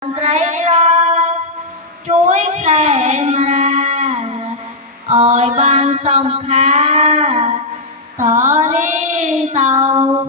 Trái lo chuối khè mà ôi ban sông khá tỏ đi tàu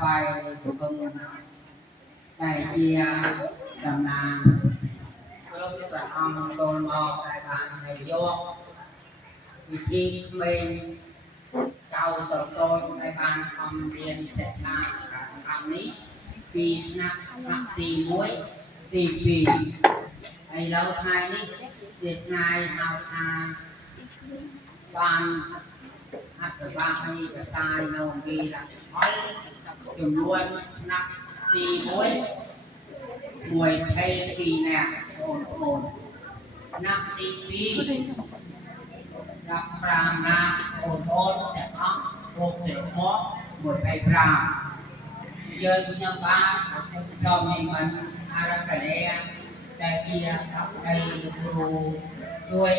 bài của công này chia đầm nà lúc là ông tôn mò đại bàn thầy vô vì khi mình cao tập tôi đại bàn ông điền sẽ là làm lý vì nặng tì muối tì phì hay lâu ngày đi việc ngày nào bàn hát ở ba hay ở tai nào vì là nói chùm luôn nặng tì muối muối hay tì nè ồn ồn nặng tì phì gặp pràm na ồn ồn để ong ồn để mó muối hay pràm giờ nhâm ba cho mình ara cái này cái kia đây đủ đuôi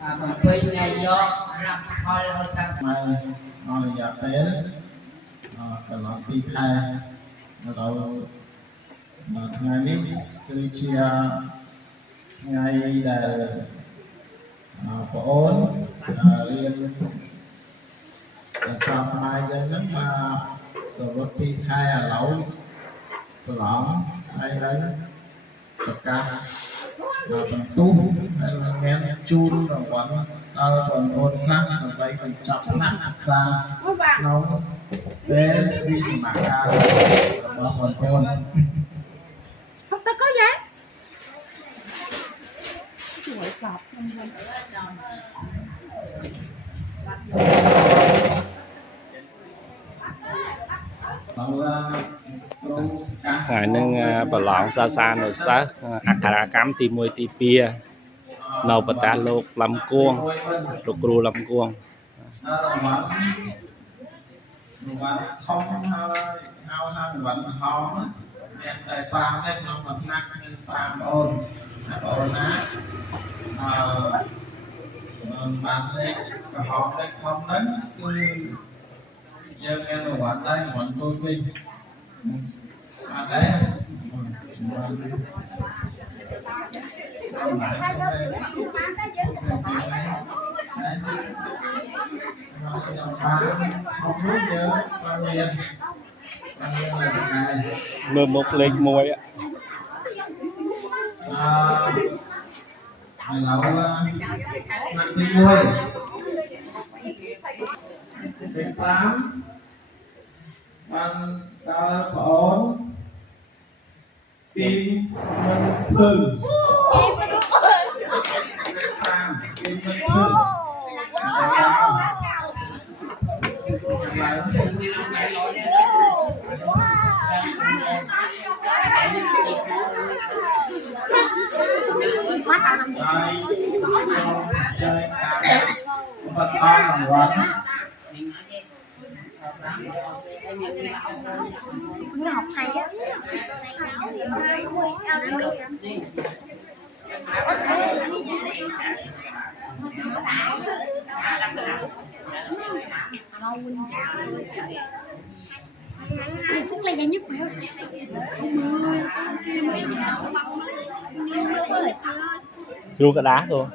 còn quên này do làm thôi hơi tăng nói giờ té cả lọ phi khai rồi ngày ní tôi chia ngày là có ổn liên sao mai giờ nếu mà rồi phi khai lẩu lõm hay đấy tất cả phần tu hay là nghe chun rồi còn còn ôn khác là vậy còn chọc nặng xa nấu để đi xem mặt ra và còn ôn không ta có giá chuỗi cọp ngày nên bà lọn xa xa nội sát akara cam tì mùi tì pia nấu bà ta lục làm cuông lục ru làm cuông không hao vẫn hao á tại pram đấy nó vẫn nặng nên pram ôn á bạn đấy họ đấy không đấy cứ giờ nghe nó vẫn đây vẫn tôi đi đấy mưa một lệch muối ạ nấu nặng tí muối cái tám ăn ta ổn kim minh thư kim minh thư chơi vật to làm quán nó học hay á phút là giá nhất phải chua cả đá luôn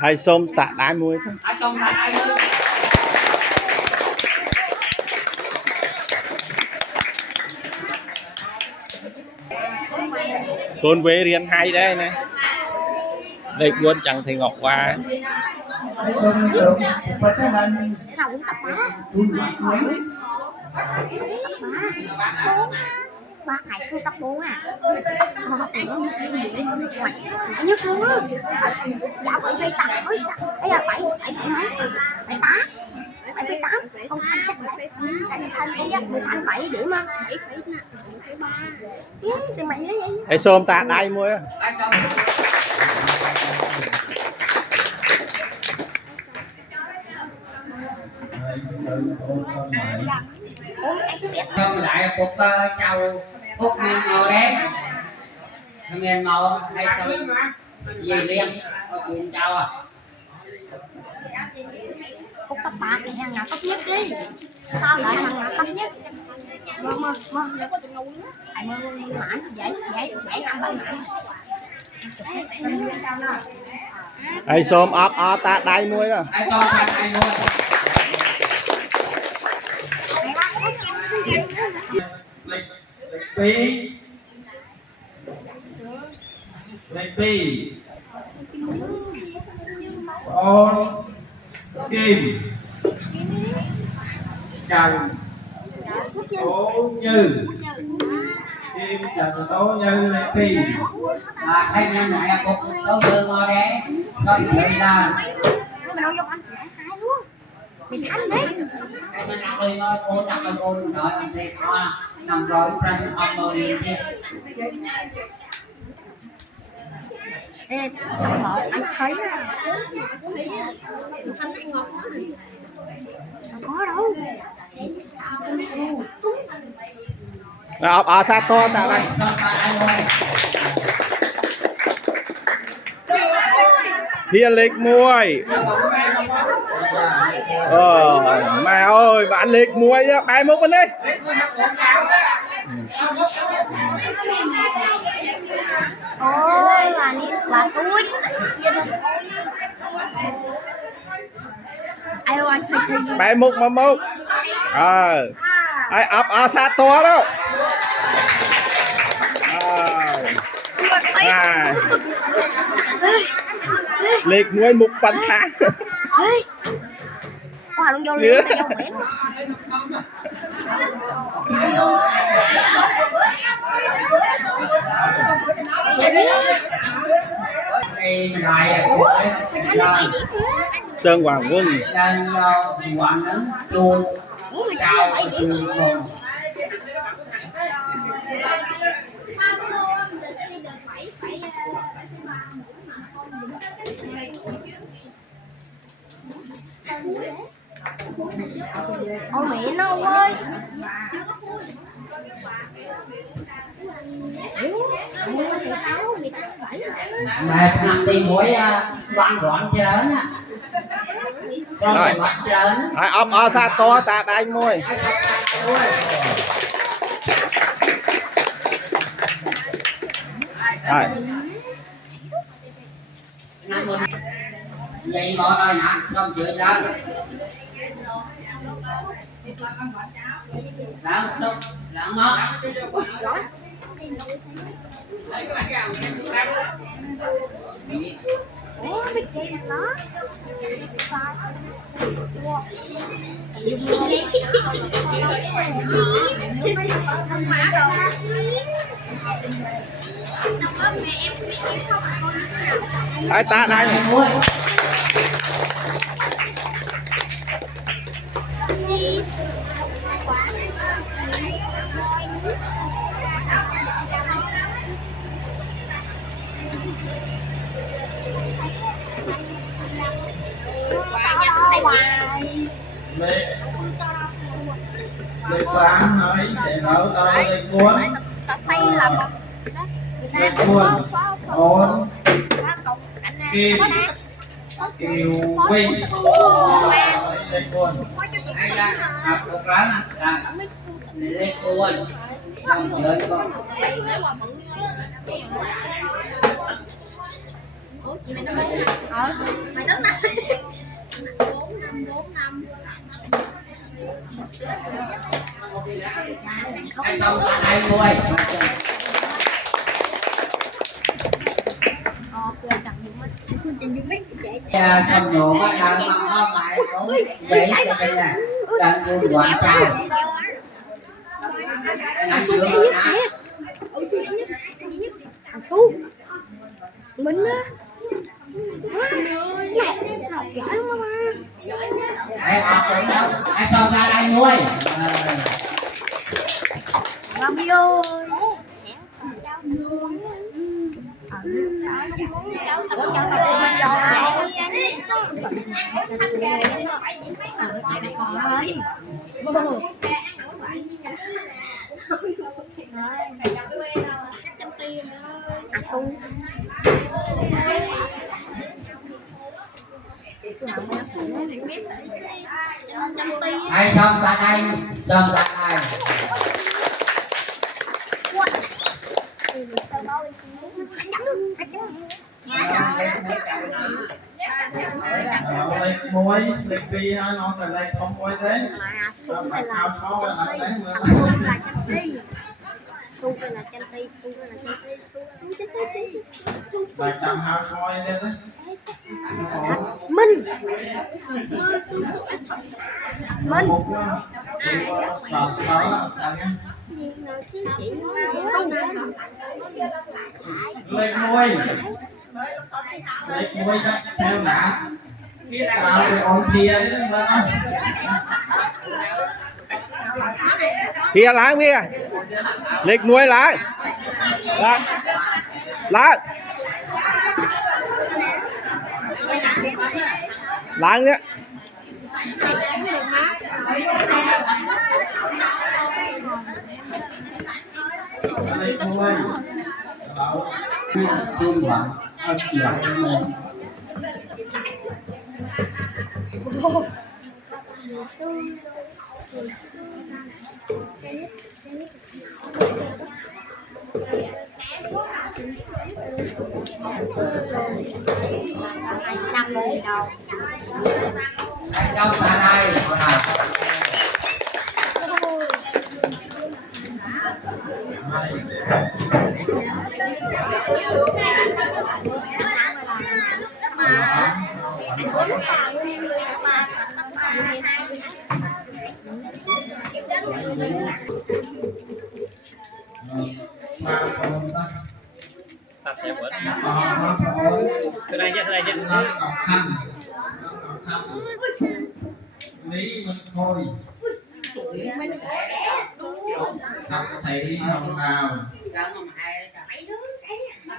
ai xôm tạ đái muối thôi con quê riêng hay đấy nè đây quân chẳng thì ngọc qua ba ngày không tập bốn à nhất luôn á. dạo bảy phẩy tám mới sao ấy là bảy bảy phẩy mấy bảy tám bảy phẩy tám ông thanh chắc tại thanh cái giấc người thanh 7 điểm á 7,3 thì mày đấy vậy ai xôm ta đai mua á xong lại cuộc chào phúc miền màu đen miền màu hay từ gì liên chuyện chào à Cúc cấp 3 thì hàng nào cấp nhất đi sao lại hàng nào cấp nhất mơ ai mơ mãn dễ năm ba mãn ai xôm ấp ta đai mua đó ai cho ai luôn Lịch Pi Ôn Kim Trần Tố Như Kim Trần Tố Như Lịch Pi và thanh niên này cũng đâu từ màu đen cho người ra mày nói vô anh hai luôn mày thanh đấy cái mình ăn đi thôi cô đặt ơn cô đợi anh thì hoa nằm rồi trên ông mời liền kia ê vợ anh thấy thanh này ngọt lắm có đâu ấp xa to ta đây cho ta anh ơi thiên lịch muôi mà ơi bạn lịch muôi á bài múc bên đây ôi là tôi ai đâu anh thấy bài múc mà múc ai ấp xa to đâu lịch muôi mục bắn tháng qua luôn vô liền vô biển thì lại Sơn Hoàng Quân đang hoàng ứng chuông chào chuông hồn ôi mẹ nó ơi mà làm tiền mỗi văn đoạn cho lớn á xong rồi đoạn cho lớn ai ấp xa to ta đai môi rồi vậy mọi người nè xong chuyện đó lặng mất ủa biết gì nó không má đâu đọc lớp mẹ em biết không phải con như thế nào ai ta đai mày muối Lịch Phán hỏi để nấu đâu lịch cuốn ta phay làm một lịch cuốn ôn Kim Kiều Vinh lịch cuốn ai ra học được rắn à lấy cuốn xong chơi con mày tính này 4 năm anh không phải ai nuôi trong nhổ bắt đầu mà không lại cũng vậy cho nên là đang buồn quảng trà đang sửa Su mình á học giỏi lắm mà. Đây học cũng đâu anh cho ra đây nuôi Mami ơi. À Su. ai trong ra đây trong ra đây Lệch muối lệch pi ha nó phải lệch không muối thế Mà Su bạn hay là nào có là đấy mà Su là chanh ti. Su hay là chanh ti, Su hay là chanh ti, Su chanh ti. phải chăm hao muối đấy đấy Minh. Minh. một sờ sờ là Su. lệch muối chắc theo nã vào cái ống kia đấy mà Kia láng kia. Lệch muối láng. Láng. Láng nhé. lệch muối tin vào ở chỉ mình Năm mươi đâu. ai trong ra đây ba con đó Ta sẽ bớt. nó thôi Từ đây nhé. nó cọc thanh lý minh khôi thập thị hồng đào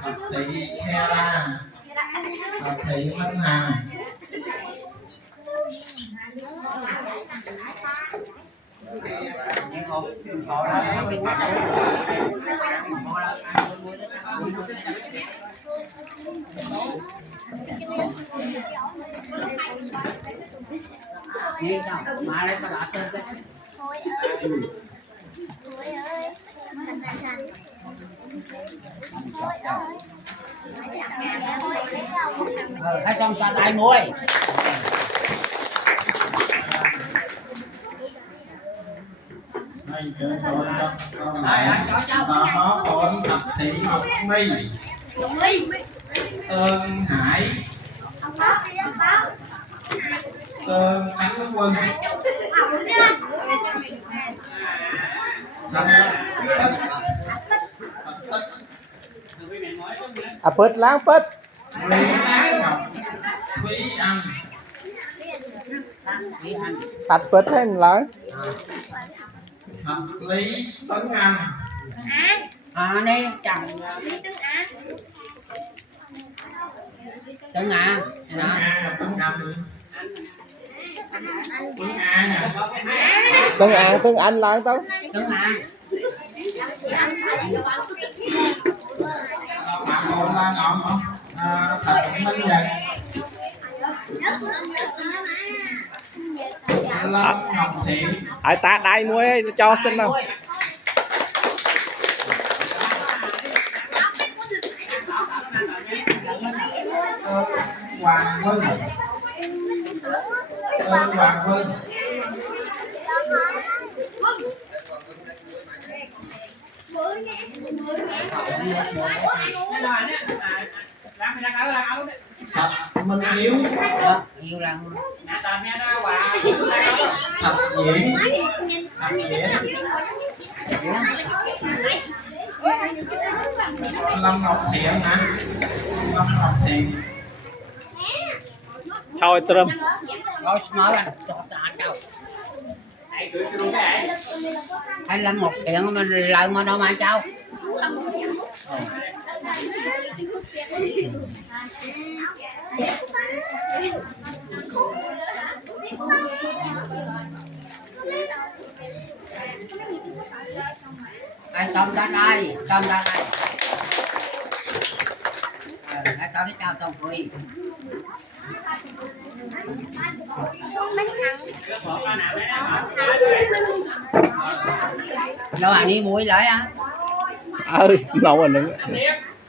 thập thị khe la thập thị minh hằng nghe đâu mà đây tao đã tên đấy Thôi ơi. Thôi ơi. Thôi ơi. ai trong ra đây nuôi này chơi rồi con này nó còn thập thị ngọc my sơn hải sơn khánh quân thành À bớt láng bớt. Lý Ngọc Quý Anh Thật bớt hay láng. Thật Lý Tấn Anh đây chẳng Tấn à Tấn An Tấn Anh Tấn An Tấn Anh láng tao. Tấn à bạn còn la ngọn không Thật Minh Nhật Lâm Ngọc Thiện Ai ta đai muối ấy, cho xin nào. Hoàng Vinh Hoàng Vinh Thật Minh Hiếu yêu rằng Thật Diễn Thật Diễn Lâm Ngọc Thiện hả? Lâm Ngọc Thiện. Thôi trâm. Rồi nói anh cho anh đâu. Hay là một chuyện mà lời mà đâu mà anh cháu. Anh xong ra đây, xong ra đây. Anh cháu đi chào tổng quỳ. Đâu anh đi muối lấy á. Nấu rồi nữa.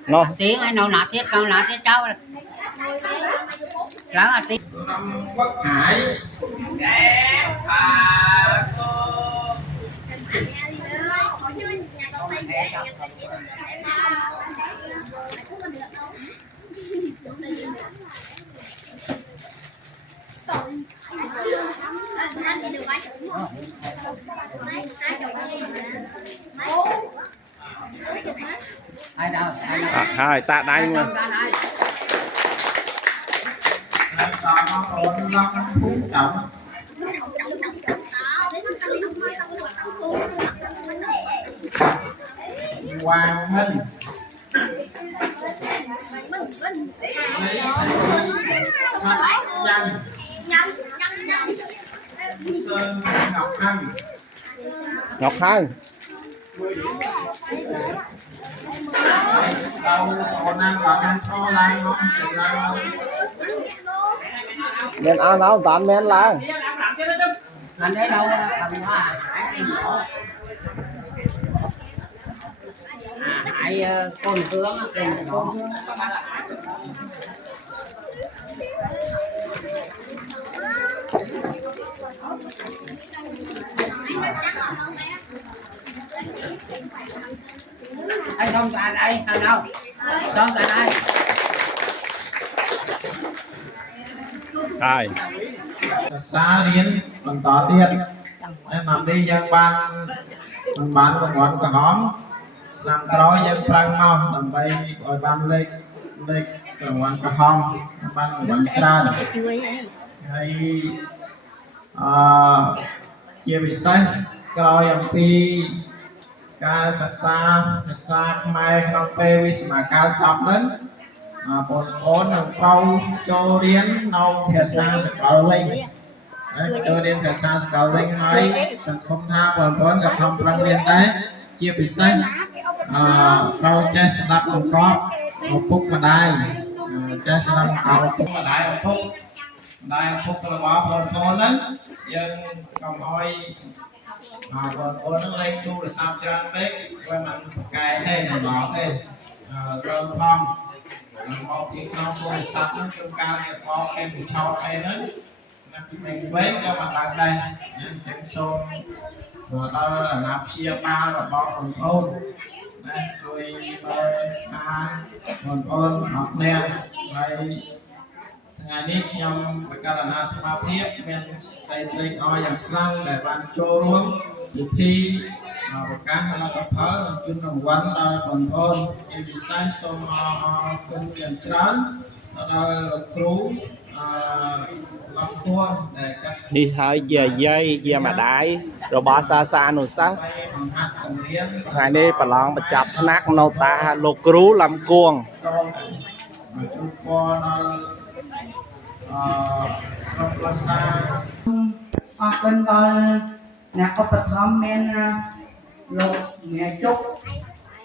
Nó. Tiếng anh nấu nát tiết cháu. Ráng là tiếng. Lâm Quốc Hải. Ai đâu? Thôi ta đây nha. Còn Lâm Phú Trọng. Hoàng Minh. Lý Thị Sơn Ngọc Hân. Ngọc Hân. Đâu còn ăn còn ăn cho lan không? Men ăn đâu tạm men lan. Anh đấy đâu thằng hoa Hải nhỏ. Hải con tướng con tướng. Anh không tại đây thằng đâu không tại đây Rồi. Xa riêng còn tỏ tiền em làm đi dân ban mình bán một món cả hóm làm cái dân prang mau làm bay gọi ban lên lên cả món cả hóm ban một món tràn hay chia bị say cái em pi ca sa mai không phê với mà cao chọc lớn bọn con là câu cho điên nâu thiệt xa sẽ có linh cho điên thiệt xa sẽ có linh hay sẽ không tha bọn con gặp thông răng viên đấy chia bị xanh rau che sẽ đắp một con một phút mà đai che sẽ đắp một phút mà đai một phút là bỏ bọn con lớn dân còn hỏi còn con nó lên tu là sao cho anh biết qua mình cài thêm mà bỏ thêm cơm phong một cái con tôi sắp nó trong cao này có em bị cho đây đó mình vết cho mặt đặt đây những xô rồi đó là nạp chia ba và bao phần ôn rồi phần ôn học nè rồi ngày đi nhằm cái là nạp ma thiết men tay tay oi dạng sang để bạn cho luôn thi một cái là tập thở chuyên đồng quán phần ôn như sai xong công nhận trán đó là cú làm tua để Đi hơi về dây về mà đại rồi bỏ xa nồi sắc ngày đi bà lòng bà chập nát nô ta lục rú làm cuồng bên nè có bật thom men lục mẹ chúc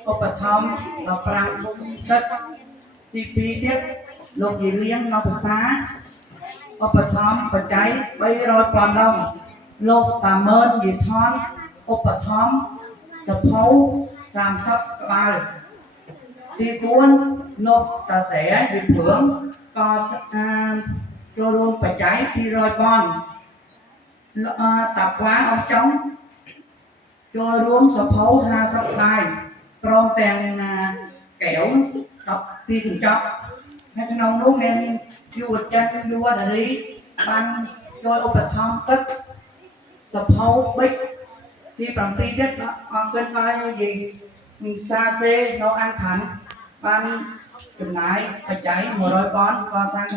có bật thom là prang tất chi phí tiết lục gì liếng nó bật xá có bật thom bật cháy bây rồi toàn đông lục tà mơn gì thon có bật thom sập hấu sam sắp ba đi cuốn lục tà xẻ gì thưởng co cho luôn bật cháy đi rồi con tập quán ông trống cho luôn sập hấu ha sập bài trong tèn kẹo đọc tiền chọc hay cái nông nước nên vua chân vua là đi ban cho ông bạch thom tất sập hấu bích khi bằng ti chết đó con bên vai như gì mình xa xê nấu ăn thẳng ban chừng nái phải cháy một đôi con co sang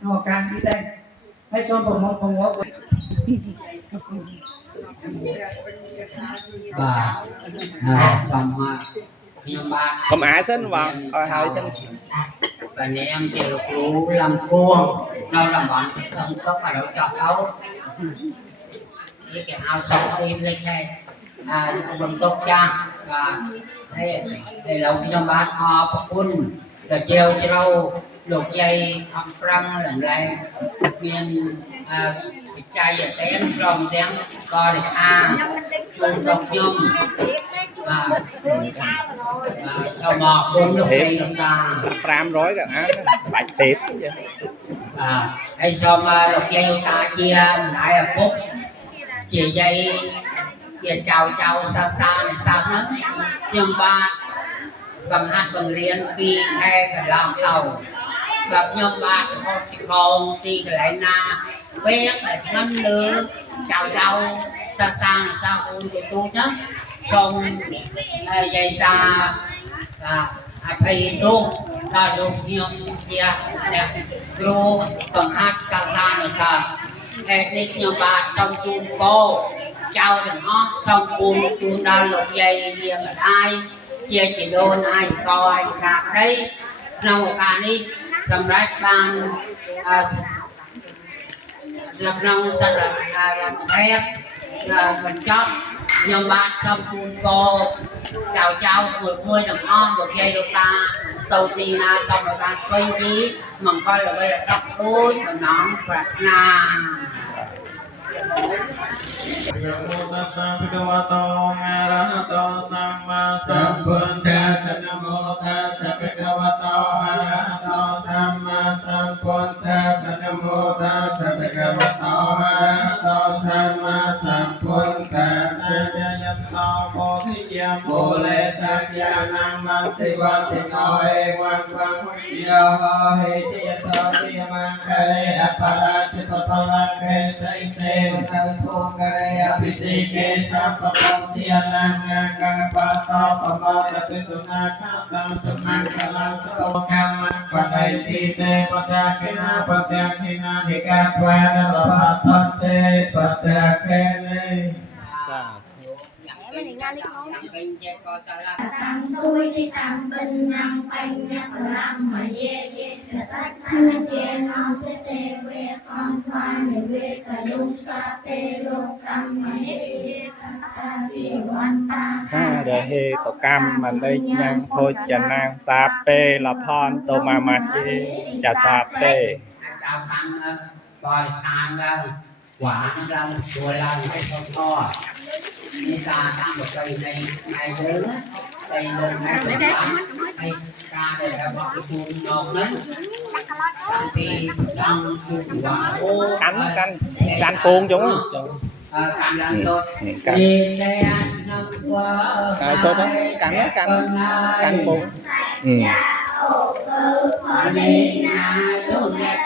nó càng đi đây hay xônผมมองว่า và xong nhưng mà không ai xin vâng coi hơi xin và anh em chịu cú làm cuông nó làm bọn không có cả đâu chọn đâu cái áo sống im lên đây bằng tốt cha và đây là cái nhóm bát họ phun là treo trâu lột dây học răng làm lại miền chai và tén rồng tén co để chung tộc nhung và cho mò cuốn lột dây chúng ta 500 cả án bạch thiệt hay xong lột dây chúng ta chia lại là phút chỉ dây chia chào chào xa xa này sao nữa nhưng ba bằng hát bằng riêng vì nghe cái làm tàu gặp nhóm ba con thì cái lại na biết là ngắm lửa chào chào xa xa này sao cũng tôi nhớ xong dây ta thầy tu là dùng nhóm kia đẹp kru bằng hát xa xa này sao hệ tích nhóm ba trong chung cô chào đừng hót xong cùng chúng ta lục dây riêng ở ai chia chỉ đôn ai coi cả đấy nào một cả đi cầm rách ban lực nông ta là phép là mình chót nhóm ba trong chung cô chào chào người đừng hót lục dây được ta đầu tiên là trong một bàn quay chí mình coi là bây giờ tóc đuôi và nón và na Namo tassa bhagavato arahato samma sambuddhassa. Namo tassa bhagavato arahato samma sambuddhassa. Namo tassa bhagavato arahato samma sambuddhassa. Jayanto bodhiyam bole sakyanam nanti vati noe vang vang viyo he tiya sotiya mangkale aparajita tolakhe say sen thang thung kare abhisike sampapamtiyanang kapato pamata sunakata sumangkalang sokamang padaisite padakina padakina hikatwana rapatote padakene. Tăng xuôi đi tăng bình nhằm bánh nhạc làm mà dê là sách thanh kia non thế tê quê con khoai này quê cả dung sa tê lô cam mà hết ta thì quan ta đời hê tổ cam mà đây nhang thôi chả nang sa pê là phon tô mà chi chả sa tê coi thang ra quả ra chùa làm hay không to như ta đang một cây này lớn cây lớn này ca đây là một cái chuông ngọt lớn thì đang chuông quả ô canh cuồng chúng canh đang tốt đi đây sốt đó canh cuồng đi na xuống đẹp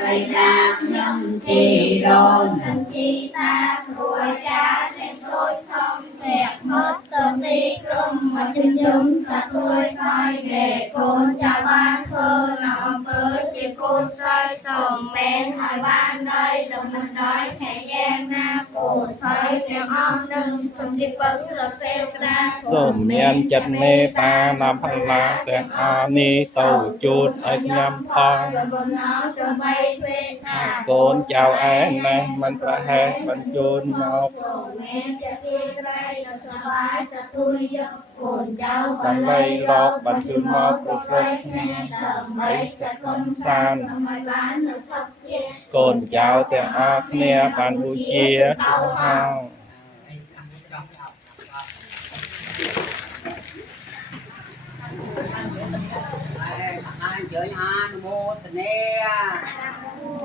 cây ta nâng chi đôn nâng chi ta đuổi cá trên tôi không đẹp mất tâm đi cơm mà chân chúng ta tôi coi để con cha ban thơ lòng tới chỉ cô xoay sòng men hỏi ban đây đồng mình nói thẻ gian na cổ xoay đeo om nâng sùng đi bấn là kêu ra សូមមានចិត្តមេត្តានាំផល្លាទាំងអស់នេះទៅជូនឲ្យខ្ញុំផងកូនចៅឯណេះមិនប្រហែសបញ្ជូនមកដើម្បីរកបញ្ជូនមកគ្រប់ដើម្បីសកម្មសានកូនចៅទាំងអស់គ្នាបានបូជាព្រះអង្គ ai chơi an mô tề nè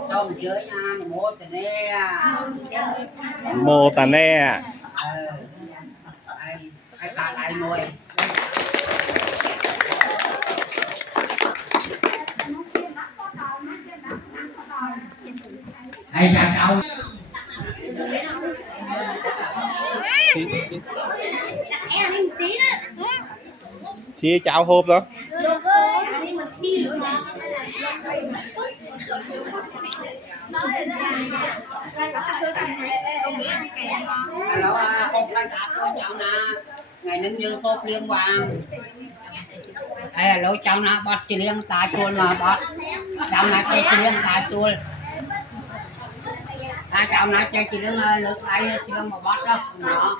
xong chơi an mô tề nè mô tà nè ai ta lại môi ai ra đâu em xí đó xí cháo hộp đó Alo, hộp đang tạp của cháu nè. Ngày nâng như hộp liên hoàng. Alo, cháu nè, bọt chỉ liên tà chuồn mà bọt. Cháu nè, chơi chỉ liên tà chuồn. Cháu nè, chơi chỉ liên lực lại, chỉ liên mà bọt đó. Đó.